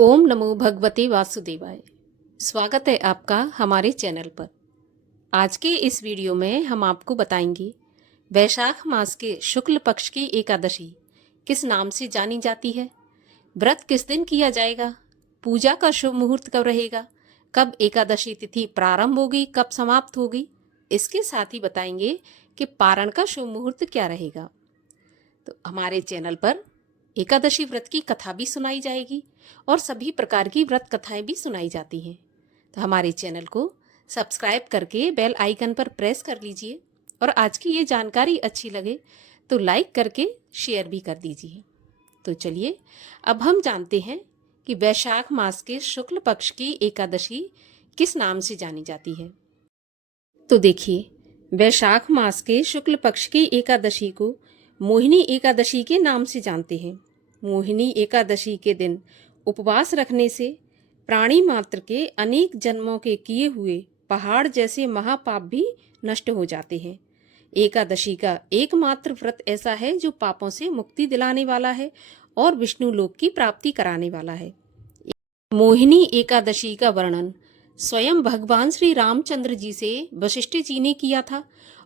ओम नमो भगवते वासुदेवाय। स्वागत है आपका हमारे चैनल पर। आज के इस वीडियो में हम आपको बताएंगे वैशाख मास के शुक्ल पक्ष की एकादशी किस नाम से जानी जाती है, व्रत किस दिन किया जाएगा, पूजा का शुभ मुहूर्त कब रहेगा, कब एकादशी तिथि प्रारंभ होगी, कब समाप्त होगी। इसके साथ ही बताएंगे कि पारण का शुभ मुहूर्त क्या रहेगा। तो हमारे चैनल पर एकादशी व्रत की कथा भी सुनाई जाएगी और सभी प्रकार की व्रत कथाएं भी सुनाई जाती हैं। तो हमारे चैनल को सब्सक्राइब करके बेल आइकन पर प्रेस कर लीजिए और आज की ये जानकारी अच्छी लगे तो लाइक करके शेयर भी कर दीजिए। तो चलिए अब हम जानते हैं कि वैशाख मास के शुक्ल पक्ष की एकादशी किस नाम से जानी जाती है। तो देखिए, वैशाख मास के शुक्ल पक्ष की एकादशी को मोहिनी एकादशी के नाम से जानते हैं। मोहिनी एकादशी के दिन उपवास रखने से प्राणी मात्र के अनेक जन्मों के किए हुए पहाड़ जैसे महापाप भी नष्ट हो जाते हैं। एकादशी का एकमात्र व्रत ऐसा है जो पापों से मुक्ति दिलाने वाला है और विष्णु लोक की प्राप्ति कराने वाला है। मोहिनी एकादशी का वर्णन स्वयं भगवान श्री रामचंद्र जी से वशिष्ठ जी ने किया था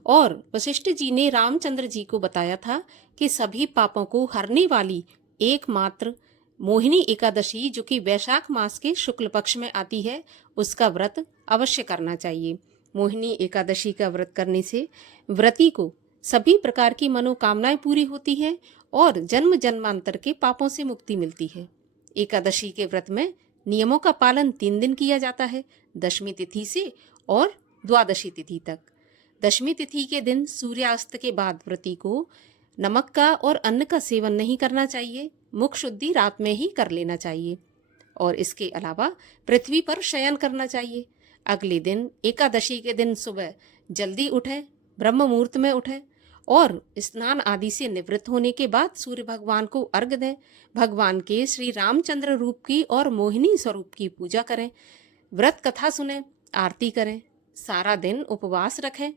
और वशिष्ठ जी ने रामचंद्र जी को बताया था कि सभी पापों को हरने वाली एकमात्र मोहिनी एकादशी जो कि वैशाख मास के शुक्ल पक्ष में आती है, उसका व्रत अवश्य करना चाहिए। मोहिनी एकादशी का व्रत करने से व्रती को सभी प्रकार की मनोकामनाएं पूरी होती हैं और जन्म जन्मांतर के पापों से मुक्ति मिलती है। एकादशी के व्रत में नियमों का पालन 3 दिन किया जाता है, दशमी तिथि से और द्वादशी तिथि तक। दशमी तिथि के दिन सूर्यास्त के बाद व्रती को नमक का और अन्न का सेवन नहीं करना चाहिए। मुख शुद्धि रात में ही कर लेना चाहिए और इसके अलावा पृथ्वी पर शयन करना चाहिए। अगले दिन एकादशी के दिन सुबह जल्दी उठें, ब्रह्म मुहूर्त में उठें और स्नान आदि से निवृत्त होने के बाद सूर्य भगवान को अर्घ्य दें। भगवान के श्री रामचंद्र रूप की और मोहिनी स्वरूप की पूजा करें, व्रत कथा सुनें, आरती करें, सारा दिन उपवास रखें,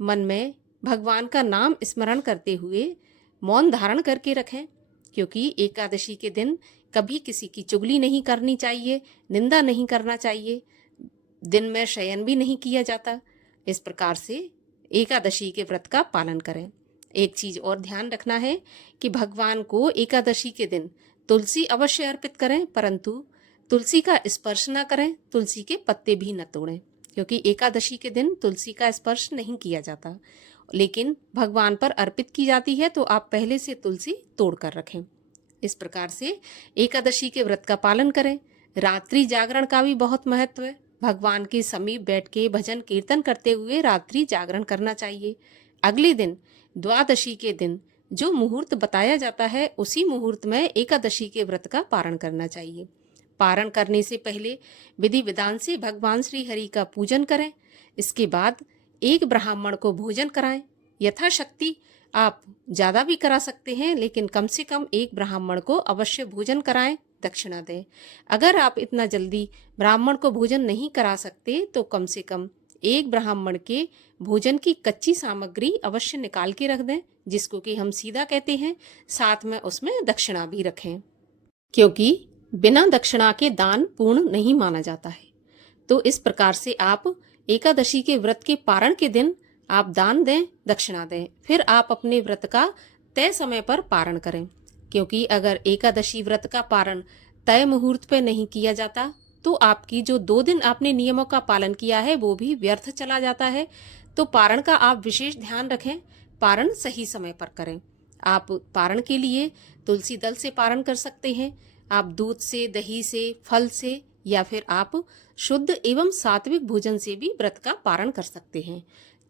मन में भगवान का नाम स्मरण करते हुए मौन धारण करके रखें, क्योंकि एकादशी के दिन कभी किसी की चुगली नहीं करनी चाहिए, निंदा नहीं करना चाहिए, दिन में शयन भी नहीं किया जाता। इस प्रकार से एकादशी के व्रत का पालन करें। एक चीज और ध्यान रखना है कि भगवान को एकादशी के दिन तुलसी अवश्य अर्पित करें, परंतु तुलसी का स्पर्श न करें, तुलसी के पत्ते भी न तोड़ें, क्योंकि एकादशी के दिन तुलसी का स्पर्श नहीं किया जाता, लेकिन भगवान पर अर्पित की जाती है, तो आप पहले से तुलसी तोड़ कर रखें। इस प्रकार से एकादशी के व्रत का पालन करें। रात्रि जागरण का भी बहुत महत्व है। भगवान के समीप बैठ के भजन कीर्तन करते हुए रात्रि जागरण करना चाहिए। अगले दिन द्वादशी के दिन जो मुहूर्त बताया जाता है, उसी मुहूर्त में एकादशी के व्रत का पारण करना चाहिए। पारण करने से पहले विधि विधान से भगवान श्री हरि का पूजन करें। इसके बाद एक ब्राह्मण को भोजन कराएं। यथाशक्ति आप ज़्यादा भी करा सकते हैं, लेकिन कम से कम एक ब्राह्मण को अवश्य भोजन कराएं, दक्षिणा दें। अगर आप इतना जल्दी ब्राह्मण को भोजन नहीं करा सकते तो कम से कम एक ब्राह्मण के भोजन की कच्ची सामग्री अवश्य निकाल के रख दें, जिसको कि हम सीधा कहते हैं। साथ में उसमें दक्षिणा भी रखें, क्योंकि बिना दक्षिणा के दान पूर्ण नहीं माना जाता है। तो इस प्रकार से आप एकादशी के व्रत के पारण के दिन आप दान दें, दक्षिणा दें, फिर आप अपने व्रत का तय समय पर पारण करें, क्योंकि अगर एकादशी व्रत का पारण तय मुहूर्त पे नहीं किया जाता तो आपकी जो 2 दिन आपने नियमों का पालन किया है वो भी व्यर्थ चला जाता है। तो पारण का आप विशेष ध्यान रखें, पारण सही समय पर करें। आप पारण के लिए तुलसी दल से पारण कर सकते हैं, आप दूध से, दही से, फल से, या फिर आप शुद्ध एवं सात्विक भोजन से भी व्रत का पारण कर सकते हैं।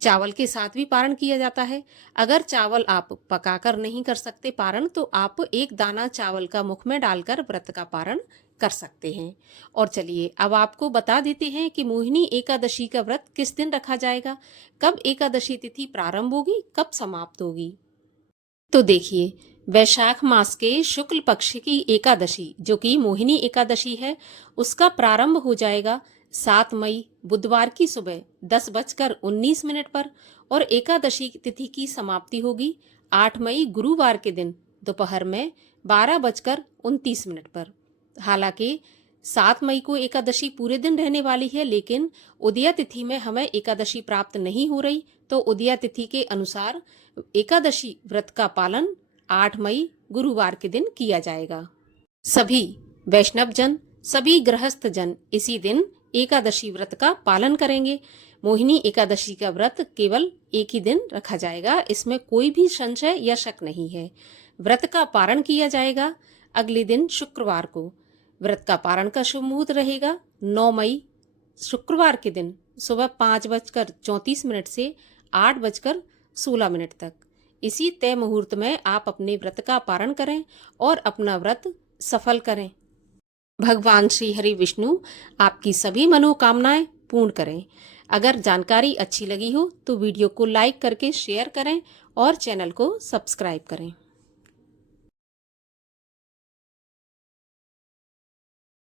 चावल के साथ भी पारण किया जाता है। अगर चावल आप पकाकर नहीं कर सकते पारण, तो आप एक दाना चावल का मुख में डालकर व्रत का पारण कर सकते हैं। और चलिए अब आपको बता देते हैं कि मोहिनी एकादशी का व्रत किस दिन रखा जाएगा, कब एकादशी तिथि प्रारंभ होगी, कब समाप्त होगी। तो देखिए, वैशाख मास के शुक्ल पक्ष की एकादशी जो कि मोहिनी एकादशी है, उसका प्रारंभ हो जाएगा 7 मई बुधवार की सुबह 10:19 पर और एकादशी तिथि की समाप्ति होगी 8 मई गुरुवार के दिन दोपहर में 12:29 पर। हालांकि 7 मई को एकादशी पूरे दिन रहने वाली है, लेकिन उदया तिथि में हमें एकादशी प्राप्त नहीं हो रही, तो उदया तिथि के अनुसार एकादशी व्रत का पालन 8 मई गुरुवार के दिन किया जाएगा। सभी वैष्णव जन, सभी गृहस्थ जन इसी दिन एकादशी व्रत का पालन करेंगे। मोहिनी एकादशी का व्रत केवल एक ही दिन रखा जाएगा, इसमें कोई भी संशय या शक नहीं है। व्रत का पारण किया जाएगा अगले दिन शुक्रवार को। व्रत का पारण का शुभ मुहूर्त रहेगा 9 मई शुक्रवार के दिन सुबह 5:34 से 8:16 तक। इसी तय मुहूर्त में आप अपने व्रत का पारण करें और अपना व्रत सफल करें। भगवान श्री हरि विष्णु आपकी सभी मनोकामनाएं पूर्ण करें। अगर जानकारी अच्छी लगी हो तो वीडियो को लाइक करके शेयर करें और चैनल को सब्सक्राइब करें।